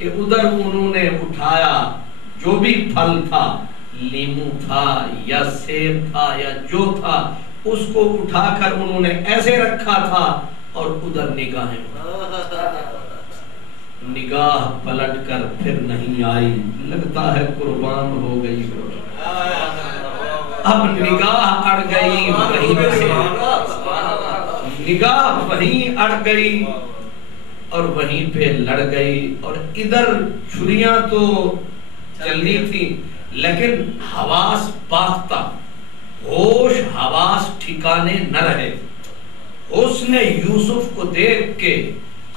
کہ ادھر انہوں نے اٹھایا جو بھی پھل تھا، لیمو تھا یا سیب تھا یا جو تھا، اس کو اٹھا کر انہوں نے ایسے رکھا تھا اور ادھر نگاہ پلٹ کر پھر نہیں آئی، لگتا ہے قربان ہو گئی۔ اب نگاہ اڑ گئی وہیں سے، نگاہ وہیں اڑ گئی اور وہیں پہ لڑ گئی، اور ادھر چھریاں تو چلنی تھی لیکن حواس باختہ، ہوش حواس ٹھکانے نہ رہے۔ اس نے یوسف کو دیکھ کے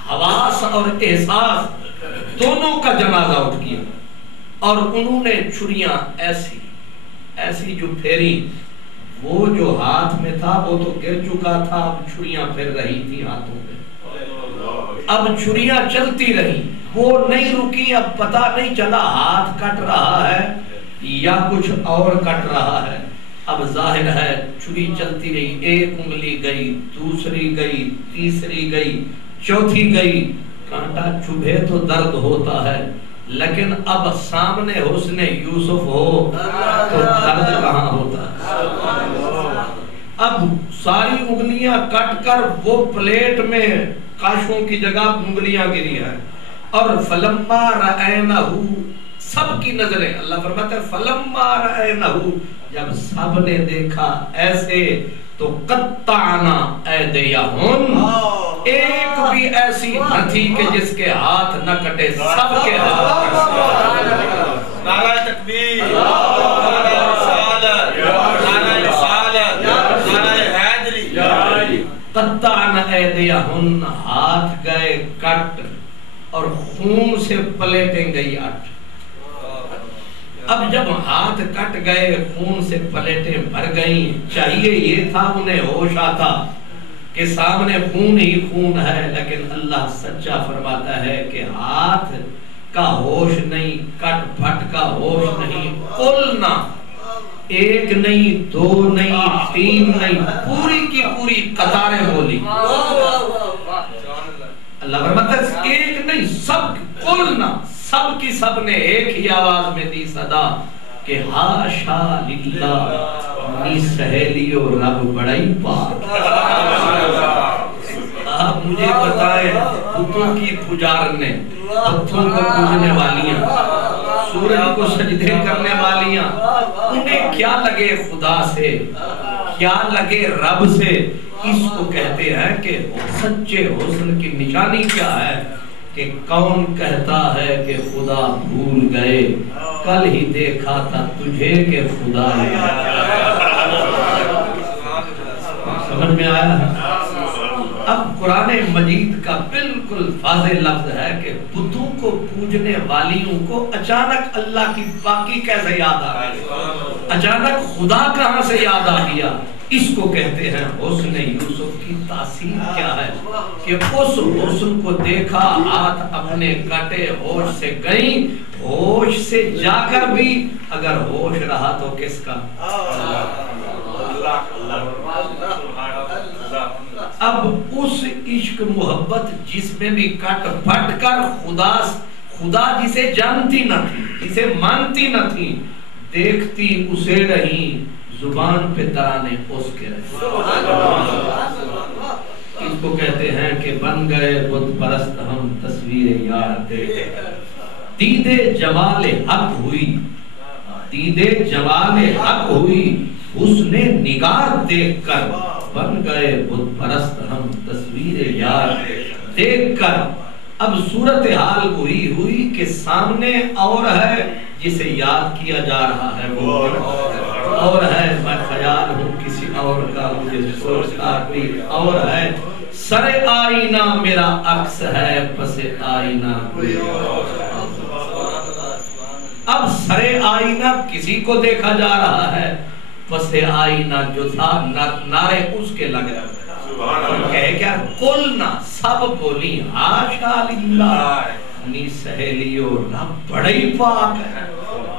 حواس اور احساس دونوں کا جنازہ اٹھ گیا، اور انہوں نے چھریاں ایسی جو پھیری، وہ جو ہاتھ میں تھا وہ تو گر چکا تھا، اب چھریاں پھر رہی تھی ہاتھوں پہ، اب چھریاں چلتی رہی، وہ نہیں رکی، اب پتہ نہیں چلا ہاتھ کٹ رہا ہے یا کچھ اور کٹ رہا ہے۔ اب ظاہر ہے چھری چلتی رہی، ایک انگلی گئی، دوسری گئی، تیسری گئی، چوتھی گئی، کانٹا چبھے تو درد ہوتا ہے، لیکن اب سامنے حسن یوسف ہو تو درد کہاں ہوتا ہے۔ اب ساری انگلیاں کٹ کر وہ پلیٹ میں کاشوں کی جگہ انگلیاں گری ہیں، اور فلما رأینہ، سب کی نظریں، اللہ فرماتا ہے فلما رأینہ، جب سب نے دیکھا ایسے تو قطعنا ایدیہن، ایک بھی ایسی نہ تھی کہ جس کے ہاتھ نہ کٹے، سب کے ہاتھ کٹے۔ نعرہ تکبیر، نعرہ رسالت، نعرہ رسالت، نعرہ حیدری۔ قطعنا ایدیہن، ہاتھ گئے کٹ اور خون سے پلیٹیں گئی اٹھ۔ اب جب ہاتھ کٹ گئے، خون سے پلیٹیں بھر گئیں، چاہیے یہ تھا انہیں ہوش آتا کہ سامنے خون ہی خون ہے، لیکن اللہ سچا فرماتا ہے کہ ہاتھ کا ہوش نہیں، کٹ پھٹ کا ہوش نہیں، قلنا، ایک نہیں، دو نہیں، تین نہیں، پوری کی پوری قطاریں بولی۔ اللہ فرماتا ہے ایک نہیں، سب قلنا، سب کی سب نے ایک ہی آواز میں دی صدا کہ ہاشا للہ، نی سہیلیو رب بڑائی پاک۔ آپ مجھے بتائیں، بتوں کی پجارنے، بتوں کو پوجنے والیاں، سورج کو سجدے کرنے والیاں، انہیں کیا لگے خدا سے، کیا لگے رب سے؟ اس کو کہتے ہیں کہ سچے حسن کی نشانی کیا ہے کہ کون کہتا ہے کہ خدا بھول گئے، کل ہی دیکھا تھا تجھے کہ خدا سمجھ میں آیا ہے؟ اب قرآن مجید کا بالکل واضح لفظ ہے کہ بتوں کو پوجنے والیوں کو اچانک اللہ کی پاکی کیسے یاد آ گئی، اچانک خدا کہاں سے یاد آ گیا؟ اس کو کہتے ہیں حسن یوسف کی تاثیر کیا ہے کہ اس حسن کو دیکھا، ہاتھ اپنے کٹے، ہوش سے گئیں، ہوش سے جا کر بھی اگر ہوش رہا تو کس کا؟ اب اس عشق محبت جس میں بھی کٹ پھٹ کر خدا جسے جانتی نہ تھی، جسے مانتی نہ تھی، دیکھتی اسے رہی، زبان پہ ترانے اس کے رہے۔ اس کو کہتے ہیں کہ بن گئے بت پرست ہم تصویر یار دیکھ، دیدے جمال حق ہوئی، دیدے جمال حق ہوئی، حسن نگار دیکھ کر بن گئے بت پرست ہم تصویر یار دیکھ کر۔ اب صورتحال وہی ہوئی کہ سامنے اور ہے جسے یاد کیا جا رہا ہے، وہ اور ہے، میں خیال ہوں کسی اور کا، مجھے سوچتا کوئی اور ہے، سر آئینہ میرا عکس ہے، پس آئینہ کوئی اور۔ اب سر آئینہ کسی کو دیکھا جا رہا ہے، پس آئینہ جو تھا نعرے اس کے لگ رہے ہیں، کہے کیا؟ قلنا، سب بولی ہاشا للہ، نی سہیلیو رب بڑی پاک ہے۔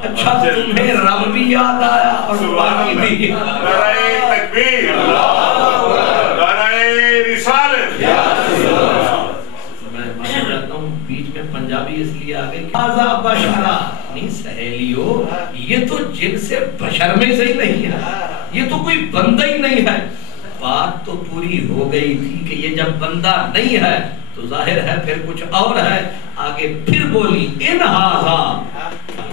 اچھا تمہیں رب بھی یاد آیا اور باقی بھی یاد آیا۔ نعرہ تکبیر، نعرہ رسالت۔ میں مان جاتا ہوں بیچ میں پنجابی سواری اس لیے آ گئی آزا بشرا نہیں سہیلیو یہ تو جن سے بشر میں سے ہی نہیں ہے, یہ تو کوئی بندہ ہی نہیں ہے. بات تو پوری ہو گئی تھی کہ یہ جب بندہ نہیں ہے تو ظاہر ہے پھر کچھ اور ہے. آگے پھر بولی ان ہاذا,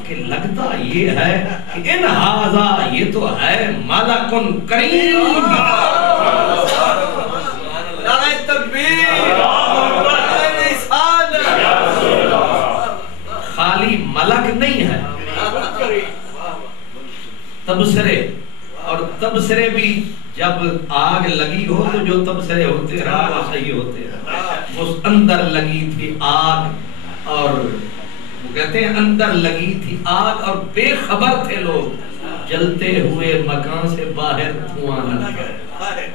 کہ لگتا یہ ہے کہ ان ہاذا یہ تو ہے ملکن کریم. نعرہ تکبیر, خالی ملک نہیں ہے, تبصرے, اور تبصرے بھی جب آگ لگی ہو تو جو تبصرے ہوتے ہیں وہ صحیح ہوتے ہیں. اس اندر لگی تھی آگ اور وہ کہتے ہیں اندر لگی تھی آگ اور بے خبر تھے لوگ, جلتے ہوئے مکان سے باہر دھواں لگ گئے.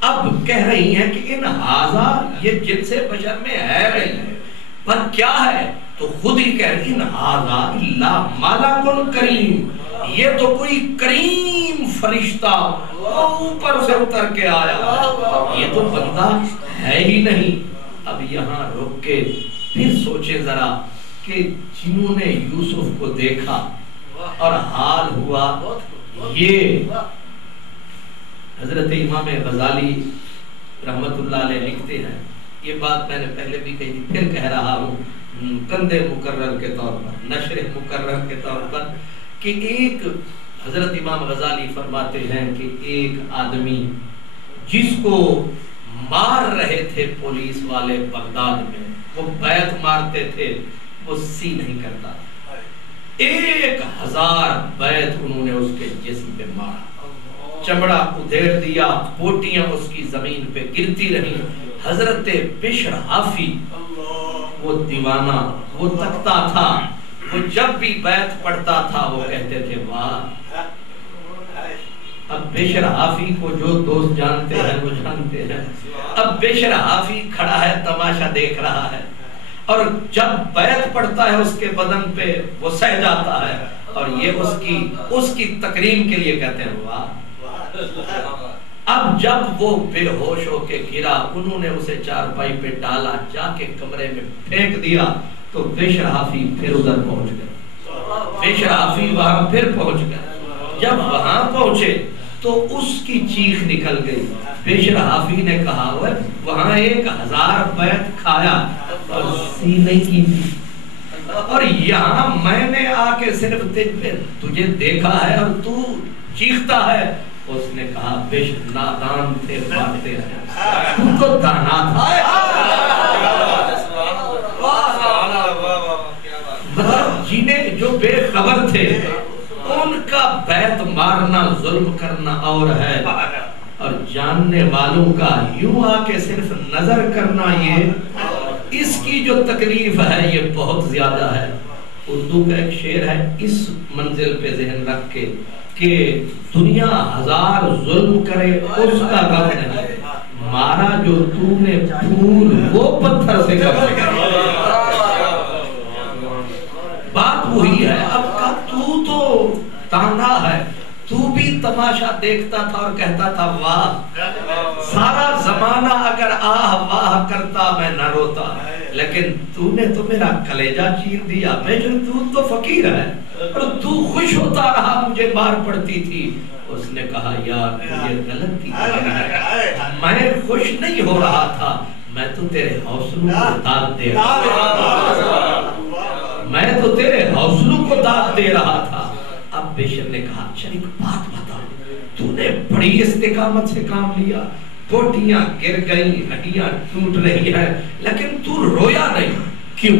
اب کہہ رہی ہیں کہ ان ہاذا یہ جن سے بشر میں ہے نہیں, پر کیا ہے تو خود ہی کہہ رہی ان ہاذا الا ملک کریم, یہ تو کوئی کریم فرشتہ اوپر سے اتر کے آیا, یہ تو بندہ ہے ہی نہیں. اب یہاں رک کے پھر سوچے ذرا کہ جنہوں نے یوسف کو دیکھا اور حال ہوا, یہ حضرت امام غزالی رحمت اللہ علیہ لکھتے ہیں, یہ بات میں نے پہلے بھی کہی تھی پھر کہہ رہا ہوں کندے مقرر کے طور پر, نشر مقرر کے طور پر, کہ ایک حضرت امام غزالی فرماتے ہیں کہ ایک آدمی جس کو مار رہے تھے پولیس والے بغداد میں, وہ بیت مارتے تھے, وہ سی نہیں کرتا, 1000 بیت انہوں نے اس کے جسم پہ مارا, چمڑا ادھیڑ دیا, بوٹیاں اس کی زمین پہ گرتی رہی. حضرت بشر حافی وہ دیوانہ, وہ تکتا تھا, وہ جب بھی بیت پڑھتا تھا وہ کہتے تھے واہ. اب بشر حافی کو جو دوست جانتے ہیں وہ جانتے ہیں, اب بشر حافی کھڑا ہے تماشا دیکھ رہا ہے, اور جب بیت پڑھتا ہے اس کے بدن پہ وہ سہ جاتا ہے, اور یہ اس کی تکریم کے لیے کہتے ہیں واہ. اب جب وہ بے ہوش ہو کے گرا, انہوں نے اسے چارپائی پہ ڈالا, جا کے کمرے میں پھینک دیا, تو بشر حافی پھر ادھر پہنچ گئے, بشر حافی وہاں پھر پہنچ گئے. جب وہاں پہنچے تو اس کی چیخ نکل گئی. بشر حافی نے کہا وہاں 1000 بیت کھایا اور سی نہیں کی تھی, اور یہاں میں نے آ کے صرف تجھے دیکھا ہے اور تو چیختا ہے. اس نے کہا بشر نادان تھے باتیں ہیں, تو تو دانا تھا. مطلب جنہیں جو بے خبر تھے ان کا بیت مارنا ظلم کرنا اور ہے, اور جاننے والوں کا یوں آ کے صرف نظر کرنا یہ اس کی جو تکلیف ہے یہ بہت زیادہ ہے. اردو کا ایک شعر ہے اس منزل پہ ذہن رکھ کے کہ دنیا 1000 ظلم کرے اس کا غم نہیں, مارا جو تو نے پھول وہ پتھر سے کر سکے. بات وہی ہے. اب کا تو تانا ہے, تو بھی تماشا دیکھتا تھا اور کہتا تھا واہ, سارا زمانہ اگر آہ واہ کرتا میں نہ روتا, لیکن تو نے تو میرا کلیجہ چیر دیا. تو فقیر ہے اور تو خوش ہوتا رہا مجھے مار پڑتی تھی. اس نے کہا یار یہ غلطی ہے, میں خوش نہیں ہو رہا تھا, میں تو تیرے حوصلوں کو داد دے رہا تھا, میں تو تیرے حوصلوں کو داد دے رہا تھا. اب بشر نے کہا چل ایک بات بتا, تو نے بڑی استقامت سے کام لیا, بوٹیاں گر گئی, ہڈیاں ٹوٹ رہی ہیں, لیکن تو رویا نہیں, کیوں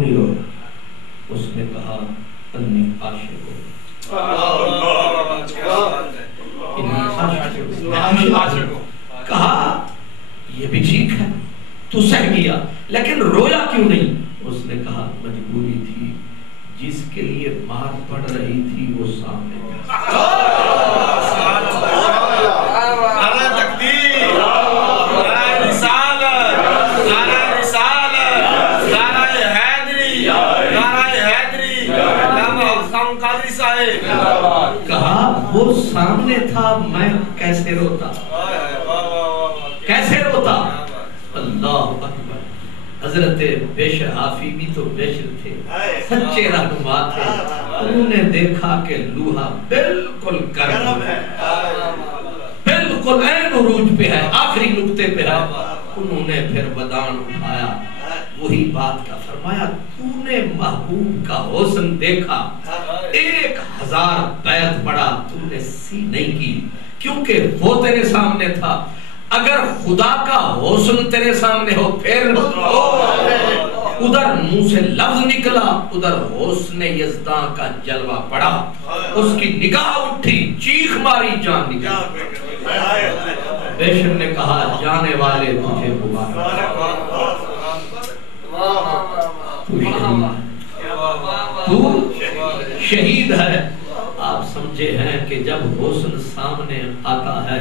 نہیں رویا؟ اس نے کہا انی عاشق ہوں. کہا یہ بھی ٹھیک ہے, تو سہ گیا, لیکن رویا کیوں نہیں؟ اس نے کہا مجبوری تھی, جس کے لیے مار پڑ رہی تھی وہ سامنے کہا وہ سامنے تھا, میں کیسے روتا, کیسے روتا. اللہ اکبر. حضرت بشر حافی بھی تو بشر تھے، سچے رہنما تھے، انہوں نے دیکھا کہ لوہا بالکل گرم ہے، بالکل عین عروج پہ ہے، آخری نقطے پہ ہے، انہوں نے پھر ودان اٹھایا، وہی بات کا فرمایا تو نے محبوب کا حسن دیکھا، 1000 بیعت پڑا تو نے سی نہیں کی، کیونکہ وہ تیرے سامنے تھا، اگر خدا کا حسن تیرے سامنے ہو پھر ادھر منہ سے لفظ نکلا، ادھر حسن یزداں کا جلوہ پڑا، اس کی نگاہ اٹھی، چیخ ماری، جان نکلی۔ بشر نے کہا جانے والے تجھے مبارک، تو شہید ہے۔ آپ سمجھے ہیں کہ جب حسن سامنے آتا ہے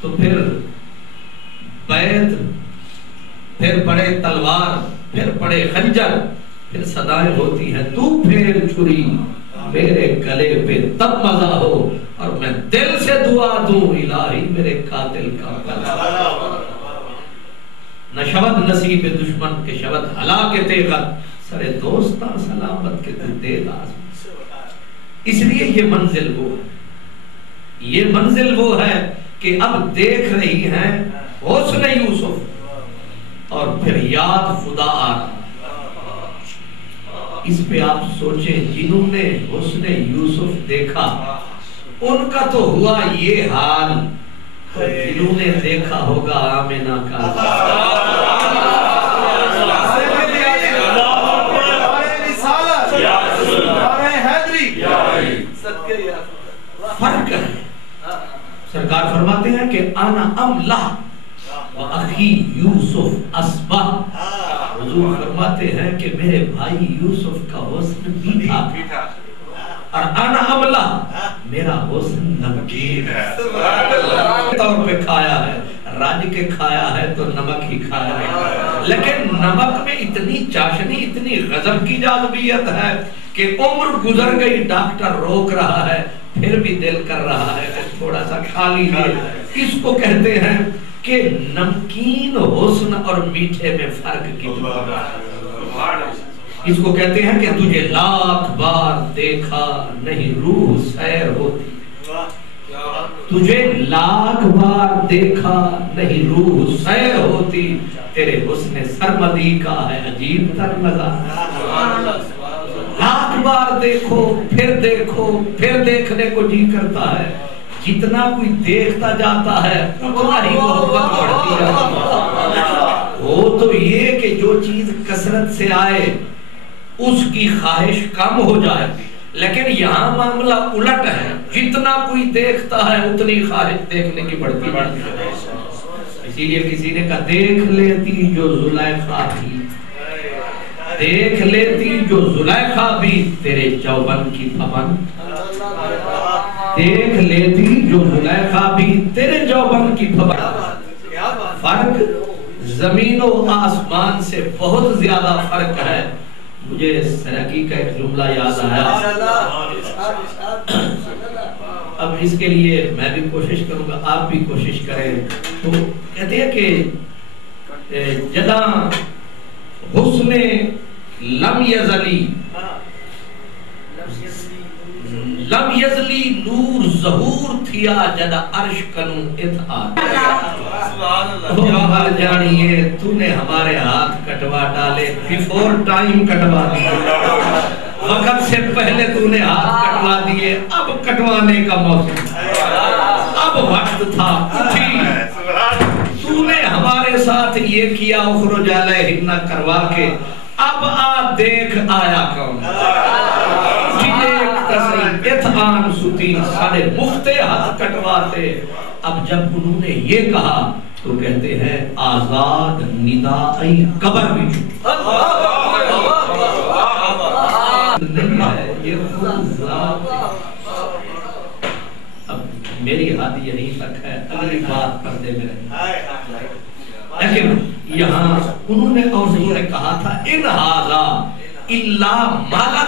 تو پھر بیعت، پھر پڑے تلوار، پھر پڑے خنجر، پھر صدائیں ہوتی ہیں تو پھیر چھری میرے گلے پہ تب مزہ ہو، اور میں دل سے دعا دوں الہی میرے قاتل کا بھلا۔ نہ شبد نصیب دشمن کے شبد ہلاک تیغت، سرے دوستاں سلامت کے تو دے لازم۔ اس لیے یہ منزل وہ ہے، یہ منزل وہ ہے کہ اب دیکھ رہی ہیں حسن یوسف اور پھر یاد خدا آ رہا۔ اس پہ آپ سوچیں جنہوں نے حسن یوسف دیکھا ان کا تو ہوا یہ حال، جنہوں نے دیکھا ہوگا آمنہ کا فرق ہے۔ سرکار فرماتے ہیں کہ انا املہ و اخی یوسف اسبہ، حضور فرماتے ہیں کہ میرے بھائی یوسف کا حسن میٹھا تھا، اور انا املہ میرا حسن نمکین ہے، طور پہ کھایا ہے، راج کے کھایا ہے تو نمک ہی کھایا ہے، لیکن نمک میں اتنی چاشنی، اتنی غضب کی جاذبیت ہے کہ عمر گزر گئی، ڈاکٹر روک رہا ہے پھر بھی دل کر رہا ہے کہ تھوڑا سا کھا لیجیے۔ اس کو کہتے ہیں کہ نمکین حسن اور میٹھے میں فرق کی، اس کو کہتے ہیں کہ تجھے لاکھ بار دیکھا نہیں روح سیر ہوتی، تجھے لاکھ بار دیکھا نہیں روح سیر ہوتی، تیرے حسن سرمدی کا ہے عجیب تر نظارہ۔ لاکھ بار دیکھو پھر دیکھنے کو جی کرتا ہے، جتنا کوئی دیکھتا جاتا ہے اتنا ہی محبت بڑھتی جاتی ہے۔ وہ تو یہ کہ جو چیز کثرت سے آئے اس کی خواہش کم ہو جائے، لیکن یہاں معاملہ الٹ ہے، جتنا کوئی دیکھتا ہے اتنی خواہش دیکھنے کی بڑھتی ہے۔ اسی لیے کسی نے کہا دیکھ لیتی جو زلیخا بھی، دیکھ لیتی جو زلیخا بھی تیرے چوبن کی پھپن، دیکھ لیتی جو زلیخا بھی تیرے چوبن کی پھپن۔ فرق زمین و آسمان سے بہت زیادہ فرق ہے۔ مجھے سرکی کا ایک جملہ یاد آیا، اب اس کے لیے میں بھی کوشش کروں گا، آپ بھی کوشش کریں۔ تو کہتے ہیں کہ جدا حسن لم یزلی نور ظہور تھیا جدا عرش کنو اتحاد۔ ہر جانیے تو نے ہمارے ہاتھ کٹوا ڈالے، بیفور ٹائم کٹوا دیے، وقت سے پہلے تو نے ہاتھ کٹوا دیے، اب کٹوانے کا موسم، اب وقت تھا اٹھی، تو نے ہمارے ساتھ یہ کیا اخرج علیہن کروا کے، اب آ دیکھ آیا کون، اتحان ستی سارے مفتے ہاتھ کٹواتے۔ اب جب انہوں نے یہ کہا تو کہتے ہیں آزاد ندائی قبر بھی چھو، نہیں ہے یہ خود ذات۔ اب میری حد یہیں تک ہے، اگلی بات پردے میں رہی، لیکن یہاں انہوں نے اور نے کہا تھا ان ھذا الا مالا